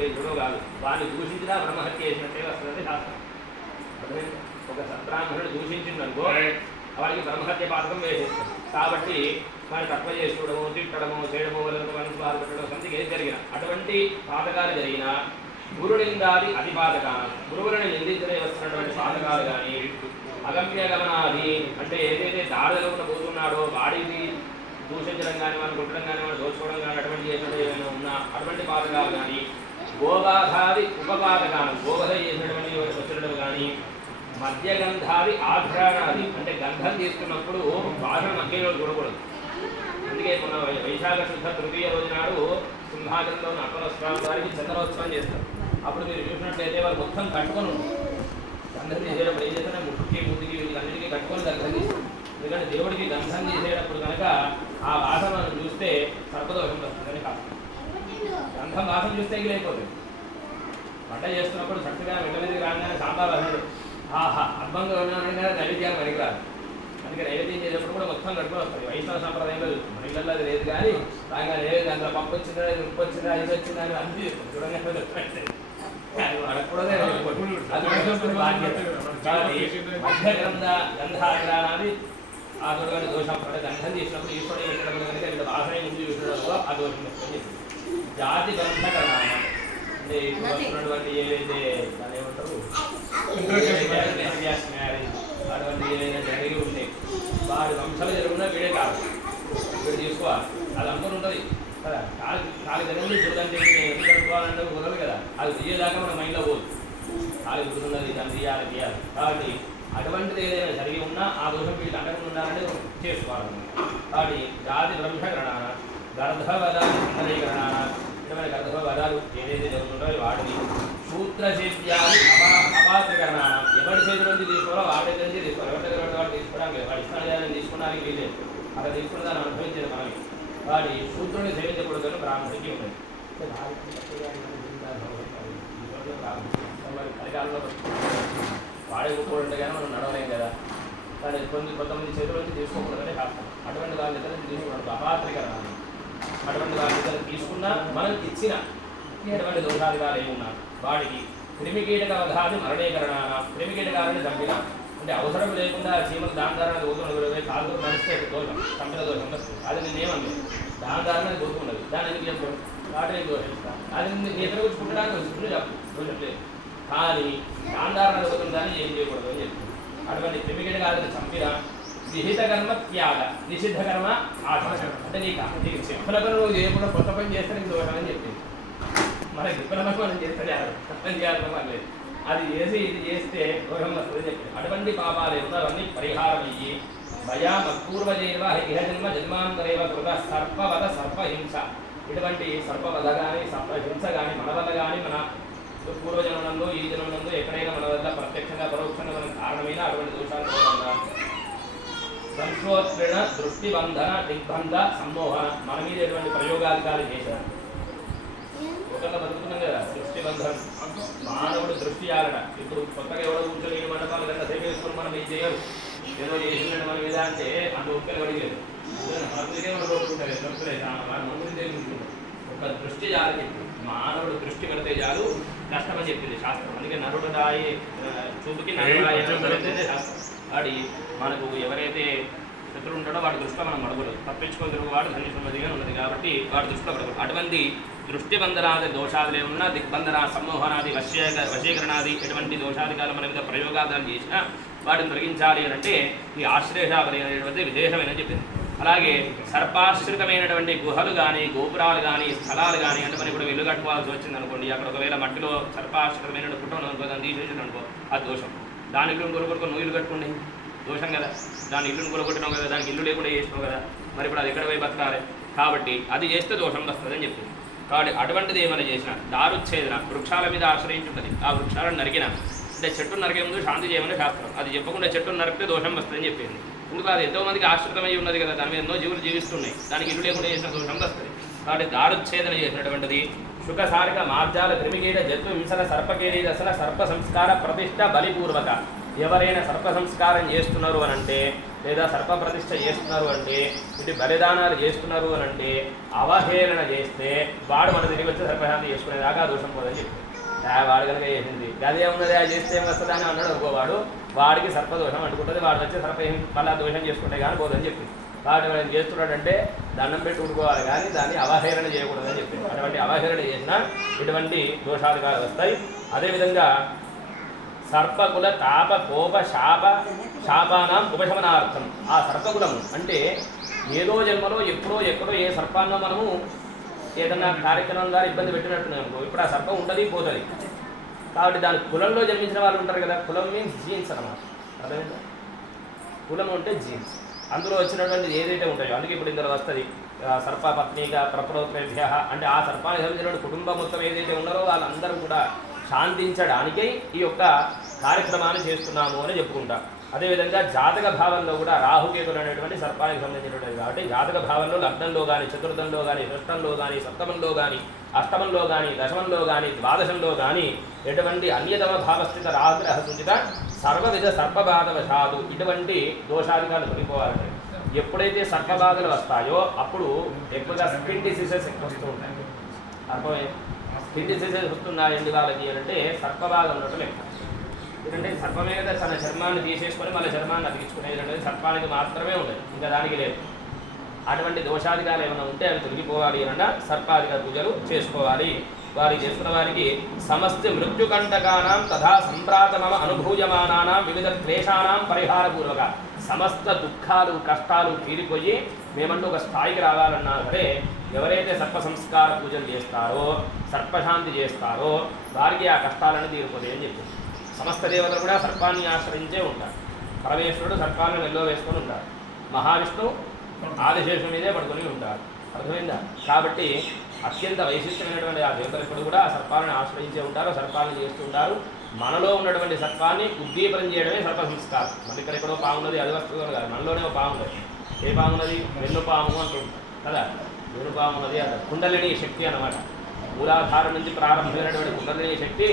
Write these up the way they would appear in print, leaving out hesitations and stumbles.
వేయించడం కాదు. వాడిని దూషించినా బ్రహ్మహత్య చేసినట్టే వస్తుందంటే శాస్త్రం. ఒక సత్బ్రాహ్మణుడు దూషించిండు అనుకో వాడికి బ్రహ్మహత్య పాతకం వేసేస్తుంది. కాబట్టి వాడిని తక్కువ చేసి చూడము, తిట్టడము, చేయడము, వాళ్ళతో మనసు బాధపెట్టడం సంథింగ్ ఏది జరిగిన అటువంటి పాతకాలు జరిగిన గురునిందాది అతి పాతకాలం, గురువులను నిందించలే వస్తున్నటువంటి పాతకాలు కానీ అగమ్య గమనాది అంటే ఏదైతే దారిలో పోతున్నాడో వాడిని దూషించడం కానీ మనం కుట్టడం కానీ మనం దోచుకోవడం కానీ అటువంటి ఏమైనా ఉన్నా అటువంటి పాతకాలు కానీ గోబాధాది ఉపపాతకాలం గోవధ చేసినటువంటి వచ్చడం కానీ మద్యగంధాది ఆఘ్రాణాది అంటే గంధం తీసుకున్నప్పుడు భాషను మధ్యలో చూడకూడదు. అందుకే మన వైశాఖ శుద్ధ తృతీయ రోజు నాడు సింహాచలంలో ఉన్న అప్పలస్వామి వారికి చంద్రోత్సవం చేస్తారు. అప్పుడు మీరు చూసినట్లయితే వాళ్ళు మొత్తం కట్టుకొని ఉంటారు. గంధం చేసేటప్పుడు ఏం చేస్తారంటే ముట్టుకి ముద్దుకి వీళ్ళందరికీ కట్టుకొని గంధం తీస్తారు. ఎందుకంటే దేవుడికి గంధం చేసేటప్పుడు కనుక ఆ వాసన మనం చూస్తే సర్పదోషం వస్తుందని కాదు. గంధం వాసన చూస్తే ఎగిరైపోతుంది. వంట చేస్తున్నప్పుడు చక్కగా వెంట మీదకి రాగానే సాంబార్ అన్నాడు ఆహా అబ్బంగా ఉన్నానంటే నైవేద్యాలు పనికిరాదు. అందుకే నైవేద్యం చేసేటప్పుడు కూడా మొత్తం కట్టుకొని వస్తుంది. వైష్ణవ సాంప్రదాయంలో మన ఇళ్ళల్లో అది లేదు కానీ రాగా నైవేద్యం అందులో పప్పు వచ్చిందా ఉప్పు వచ్చిందా ఇది వచ్చిందా అని అన్ని చూడండి అడగకూడదే మధ్య గంధాగ్రానాది ఆ దొరకని దోషం అంటే గంధం చేసినప్పుడు ఈశ్వరుడు పెట్టడం కనుక ఇక్కడ ఆశ్రయం ముందు చూసడంలో ఆ దోషం వస్తుంది. జాతి గంధకరణ అంటే ఉన్నటువంటి ఏవైతే దాన్ని ఏమంటారు మ్యారేజ్ అటువంటి ఏదైనా జరిగి ఉంటే వారి వంశాలు జరుగుతున్నా వీడే కాదు వీడు తీసుకోవాలి. అది అందరూ ఉంటుంది కదా. కాలి జరిగింది చూడండి ఎందుకు కట్టుకోవాలంటే కుదరదు కదా. అది తీయేదాకా మన మైండ్లో పోదు. కాలి గుర్తున్నది దాన్ని తీయాలి. కాబట్టి అటువంటిది ఏదైనా జరిగి ఉన్నా ఆ దోషం వీళ్ళకి అంటకుండా ఉండాలంటే చేసుకోవాలి. కాబట్టి జాతి బ్రహ్మగణాన గర్భవదాలు సుందరీకరణాన ఇటువంటి గర్భవదాలు ఏదైతే జరుగుతుంటారో వాటిని సూత్రశేష్యాలు అపాత్రీకరణాన ఎవరి చేతి నుంచి తీసుకోవాలో వాటి దగ్గర నుంచి తీసుకోవాలి. ఎవరి దగ్గర వాడు తీసుకోవడానికి వాడి ఇష్టాన్ని తీసుకోవడానికి వీలేదు. అక్కడ తీసుకున్న దాన్ని అనుభవించేది మనమే. వాడి సూత్రుని సేవించకూడదని బ్రాహ్మణుడికి ఉన్నది. కలికాలంలో వాడే కూడుంటే కానీ మనం నడవలేం కదా. కానీ కొంతమంది చేతుల నుంచి తీసుకోకూడదని శాస్త్రం. అటువంటి వాళ్ళ దగ్గర నుంచి తీసుకోవడం అపాత్రీకరణ. అటువంటి వాళ్ళ దగ్గర తీసుకున్నా మనం ఇచ్చిన ఎటువంటి దోషాధికారులు ఏమున్నా వాడికి క్రిమికీటక వధాది మరణీకరణ క్రిమికీటకాలని చంపిన అంటే అవసరం లేకుండా చీమలు దాని దారిన పోతుండదు. కాలు నడిస్తే దోషం చంపిన దోషం వస్తుంది. అది నేనేమన్నా దాని దారిన పోతుండదు. దాన్ని ఎందుకు చెప్పడం వాటిని దోషిస్తా. అది నీ ఎదురు వచ్చి పుట్టడానికి వచ్చింది చెప్పు దోషం లేదు. కానీ గాంధారణ జరుగుతుందని ఏం చేయకూడదు అని చెప్తుంది. అటువంటి క్రిమికీటకాలను చంపిన విహిత కర్మ త్యాగ నిషిద్ధ కర్మ ఆచరణ అంటే నీకు చెప్పుల పని రోజు చేయకుండా కొత్త పని చేస్తే నీకు దోషాలని చెప్పింది. మనకి విఫలమైన మనం చేస్తే పని చేయాలని పర్లేదు. అది చేసి ఇది చేస్తే దోషం వస్తుందని చెప్పింది. అటువంటి పాపాలు ఉన్నవన్నీ పరిహారం అయ్యి భయామపూర్వజైవ ఇహజన్మ జన్మాంతరేవ కృత సర్పవద సర్పహింస ఇటువంటి సర్పవద కానీ సర్పహింస కానీ మన వల్ల కానీ మన పూర్వజన్మనందు ఈ జన్మనందు ఎక్కడైనా మన వల్ల ప్రత్యక్షంగా పరోక్షంగా మనకు కారణమైన అటువంటి దోషాలు సంశోత్రణ దృష్టిబంధన దిగ్బంధ సమ్మోహన మన మీద ఎటువంటి ప్రయోగాధికారులు చేశారు. ఒకళ్ళ బతుకుతున్నాం కదా దృష్టిబంధనం మానవుడు దృష్టి ఆలట. ఇప్పుడు కొత్తగా ఎవడో కూర్చొని మండపాలు కన్నా సేవ చేసుకుని మనం ఏం చేయరు. ఏదో చేసినట్టు మన మీద అంటే అంత ఒక్కరు అడిగారు అందుకే మనం కోరుకుంటారు మందులు ఒక దృష్టి చాలని చెప్పి మానవుడు దృష్టి పెడితే చాలు కష్టమని చెప్పింది శాస్త్రం. అందుకే నరుడు రాయి చూపుకి నరుడాయి శాస్త్రం. వాడి మనకు ఎవరైతే శత్రువు ఉంటాడో వాడి దృష్టిలో మనం పడకూడదు. తప్పించుకొని తిరుగువాడు ధన్యున్నదిగా ఉన్నది కాబట్టి వాడి దృష్టిలో పడకూడదు. అటువంటి దృష్టి బంధనాది దోషాదులే ఉన్న దిగ్బంధన సమ్మోహనాది వశీకరణాది ఎటువంటి దోషాధికారులు మన మీద ప్రయోగాదాలు చేసినా వాటిని తొలగించాలి అని అంటే ఈ ఆశ్లేషావళి అనేటువంటి విశేషమైన చెప్పింది. అలాగే సర్పాశ్రితమైనటువంటి గుహలు కానీ గోపురాలు కానీ స్థలాలు కానీ అంటే మనం ఇప్పుడు ఇల్లు కట్టుకోవాల్సి వచ్చింది అనుకోండి. అక్కడ ఒకవేళ మట్టిలో సర్పాశ్రితమైన కుటుంబం అనుకో దాన్ని తీసేసింది అనుకో అది దోషం. దాని ఇల్లుని కొనుక్కొట్టుకొని నువ్వు ఇల్లు కట్టుకోండి దోషం కదా. దాని ఇల్లుని కొనుక్కొట్టినావు కదా దానికి ఇల్లు లేకుండా చేసినావు కదా. మరి ఇప్పుడు అది ఎక్కడ పోయి బతకాలి. కాబట్టి అది చేస్తే దోషం వస్తుందని చెప్పింది. కాబట్టి అటువంటిది ఏమైనా చేసినా దారుచ్ఛేదన వృక్షాల మీద ఆశ్రయించుంటుంది. ఆ వృక్షాలను నరికిన అంటే చెట్టును నరికే ముందు శాంతి చేయమని శాస్త్రం. అది చెప్పకుండా చెట్టును నరికితే దోషం వస్తుందని చెప్పింది. ఎందుకు అది ఎంతోమందికి ఆశ్రితమై ఉన్నది కదా. దాని మీద ఎన్నో జీవులు జీవిస్తున్నాయి. దానికి ఇల్లు లేకుండా చేసిన దోషం వస్తుంది. కాబట్టి దారుచ్ఛేదన చేసినటువంటిది శుకసారిక మార్జాల క్రిమికీట జత్తు హింసల సర్పకేరీ దశల సర్ప సంస్కార ప్రతిష్ట బలిపూర్వక ఎవరైనా సర్ప సంస్కారం చేస్తున్నారు అని అంటే లేదా సర్ప ప్రతిష్ఠ చేస్తున్నారు అంటే ఇటు బలిదానాలు చేస్తున్నారు అని అంటే అవహేళన చేస్తే వాడు మన తిరిగి వచ్చి సర్పశాంతి చేసుకునేదాకా దోషం పోదని చెప్పి వాడు కనుక చేసింది అదే ఉన్నది అది చేస్తే ఏం వస్తుంది అని అన్నాడు అనుకోవాడు వాడికి సర్పదోషం అంటుకుంటుంది వాడు వచ్చి సర్ప మళ్ళీ దోషం చేసుకుంటే కానీ పోదని చెప్పి వాడు ఏం చేస్తున్నాడంటే దండం పెట్టి ఊరుకోవాలి కానీ దాన్ని అవహేళన చేయకూడదని చెప్పింది అటువంటి అవహేళన చేసినా ఇటువంటి దోషాలు కాదు వస్తాయి. అదేవిధంగా సర్పకుల తాప కోప శాపానాం ఉపశమనార్థం ఆ సర్పకులము అంటే ఏదో జన్మలో ఎప్పుడో ఎక్కడో ఏ సర్పాన్నో మనము ఏదన్నా కార్యక్రమం ద్వారా ఇబ్బంది పెట్టినట్టున్నాం అనుకో ఇప్పుడు ఆ సర్పం ఉంటుంది పోతుంది కాబట్టి దాని కులంలో జన్మించిన వాళ్ళు ఉంటారు కదా కులం మీన్స్ జీన్స్ అన్నమాట అర్థమైందా కులం అంటే జీన్స్ అందులో వచ్చినటువంటి ఏదైతే ఉంటాయో అందుకే ఇప్పుడు ఇందులో వస్తుంది సర్పపత్నిగా ప్రప్రోత్రేభ్య అంటే ఆ సర్పానికి సంబంధించిన కుటుంబం మొత్తం ఏదైతే ఉన్నారో వాళ్ళందరూ కూడా శాంతించడానికై ఈ యొక్క కార్యక్రమాన్ని చేస్తున్నాము అని చెప్పుకుంటాం. అదేవిధంగా జాతక భావంలో కూడా రాహుకేతులు అనేటువంటి సర్పానికి సంబంధించినటువంటి కాబట్టి జాతక భావంలో లగ్నంలో కానీ చతుర్థంలో కానీ షష్టంలో కానీ సప్తమంలో కానీ అష్టమంలో కానీ దశమంలో కానీ ద్వాదశంలో కానీ ఎటువంటి అన్యతమ భావస్థిత రాహుగ్రహ సూచిత సర్వవిధ సర్పబాధవశాదు ఇటువంటి దోషాధికాలు తొలిపోవాలంటే ఎప్పుడైతే సర్పబాధలు వస్తాయో అప్పుడు ఎక్కువగా స్కిన్ డిసీజెస్ ఎక్కువ వస్తూ ఉంటాయి. అర్థమే స్కిన్ డిసీజెస్ వస్తున్నాయండి వాళ్ళకి అంటే సర్పబాధ ఉండటం ఎక్కువ. ఎందుకంటే సర్పమే కదా తన చర్మాన్ని తీసేసుకొని మళ్ళీ చర్మాన్ని అతికించుకునేది అనేది సర్పానికి మాత్రమే ఉండదు, ఇంకా దానికి లేదు. అటువంటి దోషాధికాలు ఏమైనా ఉంటే అవి తొలగిపోవాలి అన్న సర్పాధిక పూజలు చేసుకోవాలి. వారి చేసుకున్న వారికి సమస్త మృత్యుకంటకానాం తథా సంప్రాతమమ అనుభూయమానానాం వివిధ క్లేశానాం పరిహారపూర్వక సమస్త దుఃఖాలు కష్టాలు తీరిపోయి మేమంటూ ఒక స్థాయికి రావాలన్నా సరే ఎవరైతే సర్ప సంస్కార పూజలు చేస్తారో సర్పశాంతి చేస్తారో వారికి ఆ కష్టాలను తీరిపోతాయి అని చెప్పింది. సమస్త దేవతలు కూడా సర్పాన్ని ఆశ్రయించే ఉంటారు. పరమేశ్వరుడు సర్పాలను నెల్లో వేసుకొని ఉంటారు. మహావిష్ణువు ఆదిశేషం మీదే పడుకొని ఉంటారు. అర్థమైందా? కాబట్టి అత్యంత వైశిష్టమైనటువంటి ఆ దేవతలు ఇప్పుడు కూడా ఆ సర్పాలను ఆశ్రయించే ఉంటారు, సర్పాలను చేస్తూ ఉంటారు. మనలో ఉన్నటువంటి సర్పాన్ని ఉద్దీపనం చేయడమే సర్ప సంస్కారం. మన ఇక్కడ ఎక్కడో పామున్నది అది వస్తుంది కాదు, మనలోనే ఒక పాము ఉన్నది. ఏ పాము ఉన్నది? వెన్నుపాము అంటుంటారు కదా. వెన్నుపాము ఉన్నది అంటారు. కుండలిని శక్తి అన్నమాట. మూలాధారం నుంచి ప్రారంభమైనటువంటి కుండలిని శక్తి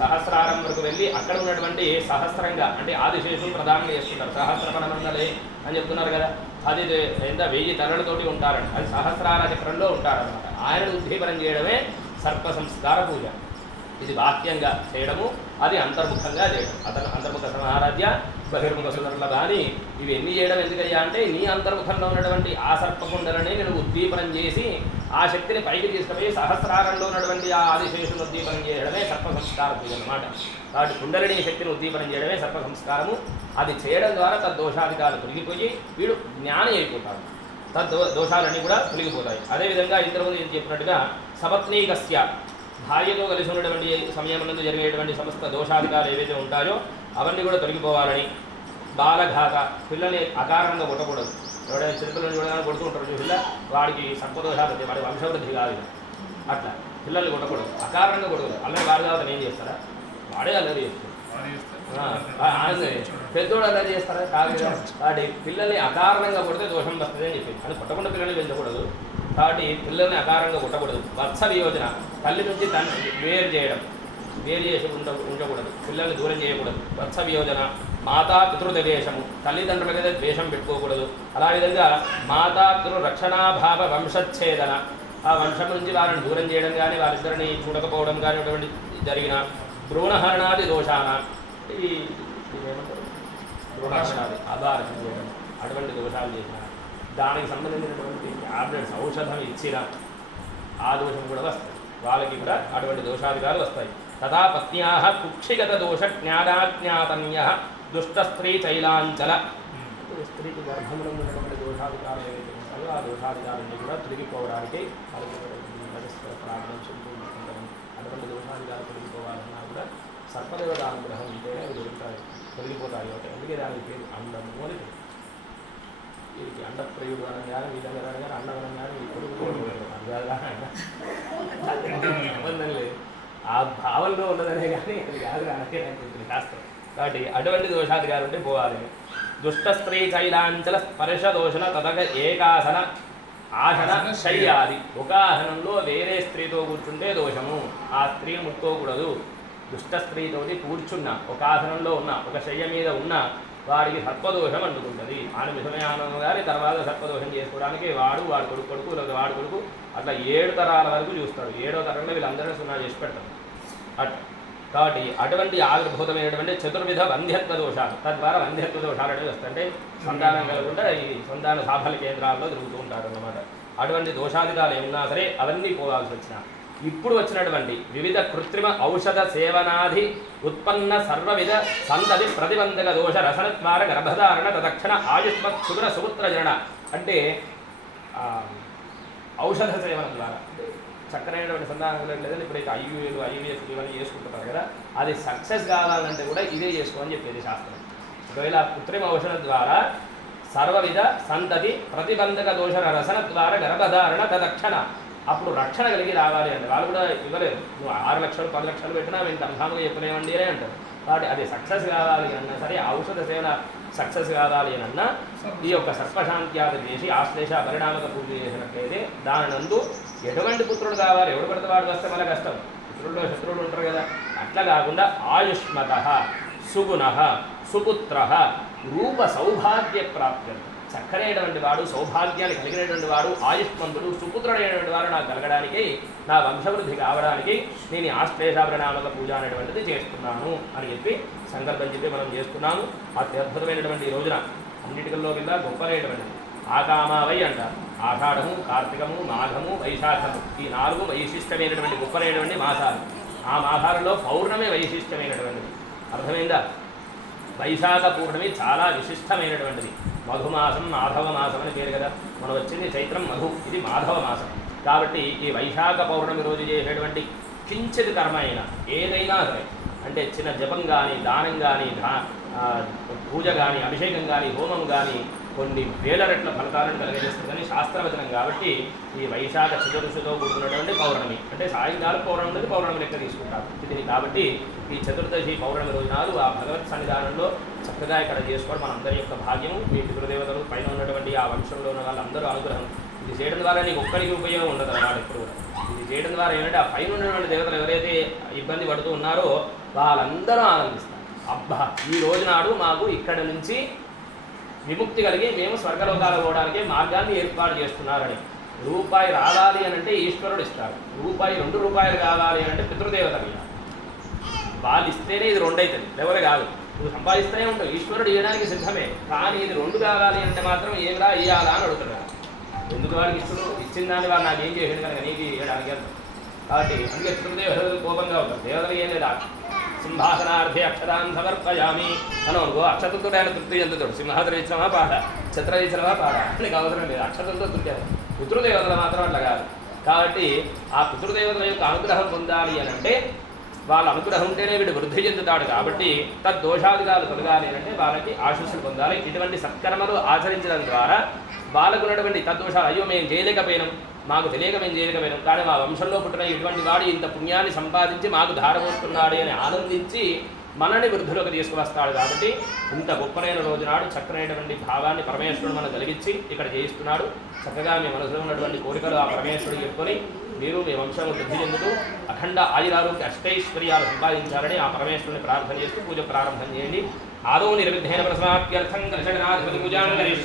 సహస్రారం వరకు వెళ్ళి అక్కడ ఉన్నటువంటి సహస్రంగా అంటే ఆదిశేషులు ప్రధానంగా చేస్తుంటారు. సహస్రపణమందలే అని చెప్తున్నారు కదా, అది ఎంత 1000 తలలతోటి ఉంటారంట. అది సహస్రార చక్రంలో ఉంటారనమాట. ఆయనను ఉద్దీపనం చేయడమే సర్ప సంస్కార పూజ. ఇది బాహ్యంగా చేయడము, అది అంతర్ముఖంగా చేయడం. అతను అంతర్ముఖ సమారాధ్య బహిర్ముఖ సుందరుల కానీ ఇవి ఎన్ని చేయడం ఎందుకయ్యా అంటే నీ అంతర్ముఖంలో ఉన్నటువంటి ఆ సర్పకుండలని నేను ఉద్దీపనం చేసి ఆ శక్తిని పైకి తీసుకుపోయి సహస్రారంలో ఉన్నటువంటి ఆ ఆదిశేషుని ఉద్దీపనం చేయడమే సర్ప సంస్కార పూజ అనమాట. కాబట్టి కుండలిని శక్తిని ఉద్దీపనం చేయడమే సర్ప సంస్కారము. అది చేయడం ద్వారా తద్దోషాధికాలు తొలగిపోయి వీడు జ్ఞాని అయిపోతాడు. దోషాలన్నీ కూడా తొలగిపోతాయి. అదేవిధంగా ఇంతకుముందు ఏం చెప్పినట్టుగా సపత్నీకస్య భార్యతో కలిసి ఉన్నటువంటి సమయమునందు జరిగేటువంటి సమస్త దోషాధికాలు ఏవైతే ఉంటాయో అవన్నీ కూడా తొలగిపోవాలని. బాలఘాత పిల్లల్ని అకారణంగా కొట్టకూడదు. ఎవడైనా చిన్నపిల్లల్ని చూడగానే కొడుతూ ఉంటారు చూసిలా వాడికి సర్పదోషాలు వస్తాయి, వాడి వంశవృద్ధి కాదు. అట్లా పిల్లల్ని కొట్టకూడదు, అకారణంగా కొట్టకూడదు. అల్లరి వాడి తర్వాత ఏం చేస్తారా? వాడే అల్లరి చేస్తారు. పెద్దోడు అల్లరి చేస్తారా? కాదు కదా. కాబట్టి పిల్లల్ని అకారణంగా కొడితే దోషం వస్తుంది అని చెప్పి అది కొట్టకుండా పిల్లల్ని పెంచకూడదు. కాబట్టి పిల్లల్ని అకారంగా కొట్టకూడదు. వత్స వియోజన తల్లి నుంచి వేరు చేయడం, వేరు చేసి ఉండకూడదు. పిల్లల్ని దూరం చేయకూడదు. వత్స వియోజన. మాతా పితృద్వేషము తల్లిదండ్రుల మీద ద్వేషం పెట్టుకోకూడదు. అలావిధంగా మాతా పితృ రక్షణాభావ వంశచ్ఛేదన ఆ వంశం నుంచి వారిని దూరం చేయడం కానీ వారిద్దరిని చూడకపోవడం కానీ అటువంటి జరిగిన భ్రూణహరణాది దోషాన ఇదేమంటారు భ్రూణహరణాది అబారసం చేయడం అటువంటి దోషాలు చేసిన దానికి సంబంధించినటువంటి టాబ్లెట్స్ ఔషధం ఇచ్చిన ఆ దోషం కూడా వస్తాయి. వాళ్ళకి కూడా అటువంటి దోషాధికాలు వస్తాయి. తథా పత్న్యా కుక్షిగత దోష జ్ఞానాజ్ఞాతన్య దుష్ట స్త్రీ చైలాంచల స్త్రీకి గర్భంలో ఉన్నటువంటి దోషాధికారులు ఏవైతే ఉంటాయో ఆ దోషాధికారాన్ని కూడా తొలగిపోవడానికి ప్రార్థన చెందుతుంటారు. అటువంటి దోషాధికారులు తొలగిపోవాలన్నా కూడా సర్పదేవత అనుగ్రహం ఉంటేనే అవి దొరుకుతాయి, తొలగిపోతాయి. అంటే అందుకే దానికి పేరు అండము అని. వీరికి అండప్రయుడు అనగానే వీళ్ళందరూ అనగానే అండం అనగానే ఈ కొడుకు సంబంధం లేదు. ఆ భావంలో ఉన్నదనే కానీ అది కాదు అనకే నాకు శాస్త్రం. కాబట్టి అటువంటి దోషాధికారులు ఉంటే పోవాలి. దుష్ట స్త్రీ చైలాంచల స్పర్శ దోషణ తదగ ఏకాసన ఆసన శయ్యాది. ఒక ఆసనంలో వేరే స్త్రీతో కూర్చుంటే దోషము, ఆ స్త్రీని ముట్టుకోకూడదు. దుష్ట స్త్రీతోటి కూర్చున్న ఒక ఆసనంలో ఉన్న ఒక శయ్య మీద ఉన్న వాడికి సర్పదోషం అంటుకుంటుంది. ఆనంద గారి తర్వాత సర్పదోషం చేసుకోవడానికి వాడు కొడుకు లేదా వాడు కొడుకు అట్లా 7 తరాల వరకు చూస్తాడు. 7వ తరంలో వీళ్ళందరినీ సున్నా చేసి పెడతారు అట్లా. కాబట్టి అటువంటి ఆవిర్భూతమైనటువంటి చతుర్విధ వంధ్యత్వ దోషాలు, తద్వారా వంధ్యత్వ దోషాలు అనేవి వస్తుంటే సంతానం కలగకుండా ఈ సంతాన సాఫల్య కేంద్రాల్లో తిరుగుతూ ఉంటారు అన్నమాట. అటువంటి దోషాధికాలు ఏమన్నా సరే అవన్నీ పోవాల్సి వచ్చిన ఇప్పుడు వచ్చినటువంటి వివిధ కృత్రిమ ఔషధ సేవనాధి ఉత్పన్న సర్వవిధ సంతతి ప్రతిబంధక దోష రసనద్వార గర్భధారణ తదక్షణ ఆయుష్మత్ క్షుద్ర సుపుత్ర జన అంటే ఔషధ సేవన ద్వారా చక్కనైనటువంటి సంతానం లేదని ఇప్పుడైతే ఐయుఎస్ ఇవన్నీ చేసుకుంటున్నారు కదా, అది సక్సెస్ కావాలంటే కూడా ఇదే చేసుకోమని చెప్పేది శాస్త్రం. ఒకవేళ కృత్రిమ ఔషధం ద్వారా సర్వవిధ సంతతి ప్రతిబంధక దోష రసన ద్వారా గర్భధారణ తదక్షణ అప్పుడు రక్షణ కలిగి రావాలి అంటే వాళ్ళు కూడా ఇవ్వలేదు. నువ్వు 6 లక్షలు 10 లక్షలు పెట్టినా మేము ధర్మాలుగా చెప్పలేమండి అని అంటారు. కాబట్టి అది సక్సెస్ కావాలి అన్నా సరే ఔషధ సేవన సక్సెస్ కావాలి అని అన్నా ఈ యొక్క సర్పశాంత్యాగ చేసి ఆశ్లేష పరిణామక పూజ చేసినట్లయితే దాని నందు ఎటువంటి పుత్రుడు కావాలి, ఎవడు పడితే వాడు వస్తే మన కష్టం, పుత్రుల్లో శత్రువులు ఉంటారు కదా, అట్లా కాకుండా ఆయుష్మత సుగుణ సుపుత్ర రూప సౌభాగ్య ప్రాప్తి చక్కనైనటువంటి వాడు సౌభాగ్యాన్ని కలిగినటువంటి వాడు ఆయుష్మంతుడు సుపుత్రుడైనటువంటి వాడు నాకు కలగడానికి నా వంశవృద్ధి కావడానికి నేను ఆశ్లేషాభరణామక పూజ అనేటువంటిది చేస్తున్నాను అని చెప్పి సంకల్పం చెప్పి మనం చేస్తున్నాము. అత్యద్భుతమైనటువంటి ఈ రోజున అన్నిటికల్లో కింద గొప్పనైనటువంటిది ఆకామావై అంటారు. ఆషాఢము, కార్తీకము, మాఘము, వైశాఖము ఈ 4 వైశిష్టమైనటువంటి గొప్పనైనటువంటి మాసాలు. ఆ మాసాలలో పౌర్ణమి వైశిష్టమైనటువంటిది. అర్థమైందా? వైశాఖ పూర్ణమి చాలా విశిష్టమైనటువంటిది. మధుమాసం మాధవ మాసం అని పేరు కదా, మనం వచ్చింది చైత్రం మధు, ఇది మాధవ మాసం. కాబట్టి ఈ వైశాఖ పౌర్ణమి రోజు చేసేటువంటి కించిత్ కర్మ అయినా ఏదైనా సరే అంటే చిన్న జపం కానీ దానం కానీ పూజ కానీ అభిషేకం కానీ హోమం కానీ కొన్ని వేల రెట్ల ఫలితాలను కలిగజేస్తుందని శాస్త్రవచనం. కాబట్టి ఈ వైశాఖ చతుర్దశితో కూడుకున్నటువంటి పౌర్ణమి అంటే సాయంకాలం పౌర్ణమి అనేది పౌర్ణమి లెక్క తీసుకుంటారు ఇది. కాబట్టి ఈ చతుర్దశి పౌర్ణమి రోజునాలు ఆ భగవత్ సన్నిధానంలో చక్కగా ఇక్కడ చేసుకోవడం మనందరి యొక్క భాగ్యము. మీ పితృదేవతలు పైన ఉన్నటువంటి ఆ వంశంలో ఉన్న వాళ్ళందరూ అనుగ్రహం. ఇది చేయడం ద్వారా నీకు ఒక్కరికి ఉపయోగం ఉండదు అన్నమాట. ఎప్పుడు ఇది చేయడం ద్వారా ఏంటంటే ఆ పైన ఉన్నటువంటి దేవతలు ఎవరైతే ఇబ్బంది పడుతూ ఉన్నారో వాళ్ళందరూ ఆనందిస్తారు. అబ్బా ఈ రోజునాడు మాకు ఇక్కడ నుంచి విముక్తి కలిగి మేము స్వర్గలోకాలు పోవడానికి మార్గాన్ని ఏర్పాటు చేస్తున్నారని. రూపాయి రావాలి అని అంటే ఈశ్వరుడు ఇస్తారు, రూపాయి 2 రూపాయలు కావాలి అని అంటే పితృదేవతలు వాళ్ళు ఇస్తేనే ఇది 2 అవుతుంది, ఎవరు కాదు. నువ్వు సంపాదిస్తూనే ఉంటావు, ఈశ్వరుడు ఇవ్వడానికి సిద్ధమే. కానీ ఇది 2 కావాలి అంటే మాత్రం ఏమిరా ఇవ్వాలా అని అడుగుతున్నాడు. ఎందుకు వాడికి ఇచ్చిన దాన్ని వాడు నాకు ఏం చేసాడు కనుక నీకు ఇవ్వడానికి వెళ్తాం. కాబట్టి అందుకే పితృదేవతలు కోపంగా ఉంటారు. దేవతలు ఏం లేదా సింహాసనార్థే అక్షరాన్ని సమర్పయామి అని అనుకో, అక్షతలతో ఆయన తృప్తి చెందుతాడు. సింహాసనం ఇచ్చినవా పాట, ఛత్రం ఇచ్చినవా పాట, నీకు అవసరం లేదు, అక్షతలతో తృప్తి. పితృదేవతలు మాత్రం అట్లా కాదు. కాబట్టి ఆ పితృదేవతల యొక్క అనుగ్రహం పొందాలి అని అంటే వాళ్ళ అనుగ్రహం ఉంటేనే వీడు వృద్ధి చెందుతాడు. కాబట్టి తద్దోషాదిగాలు తొలగాలి అంటే వాళ్ళకి ఆశీస్సులు పొందాలి. ఇటువంటి సత్కర్మలు ఆచరించడం ద్వారా వాళ్ళకు ఉన్నటువంటి తద్దోషాలు, అయ్యో మేము చేయలేకపోయినాం, మాకు తెలియక మేము చేయలేకపోయినాం, కానీ మా వంశంలో పుట్టిన ఇటువంటి వాడు ఇంత పుణ్యాన్ని సంపాదించి మాకు ధారపోస్తున్నాడు అని ఆనందించి మనని వృద్ధిలోకి తీసుకువస్తాడు. కాబట్టి ఇంత గొప్పనైన రోజునాడు చక్కనైనటువంటి భావాన్ని పరమేశ్వరుడు మనకు కలిగించి ఇక్కడ చేయిస్తున్నాడు. చక్కగా మీ మనసులో ఉన్నటువంటి కోరికలు ఆ పరమేశ్వరుడు చెప్పుకొని మీరు మీ వంశంలో వృద్ధి చెందుతూ అఖండ ఆయురారోగ్య అష్టైశ్వర్యాలు సంపాదించాలని ఆ పరమేశ్వరుని ప్రార్థన చేస్తూ పూజ ప్రారంభం చేయండి. ఆదౌ నిర్విఘ్నేన ప్రసమాప్త్యర్థం దర్శనాధిపతి పూజాం కరిష్యే.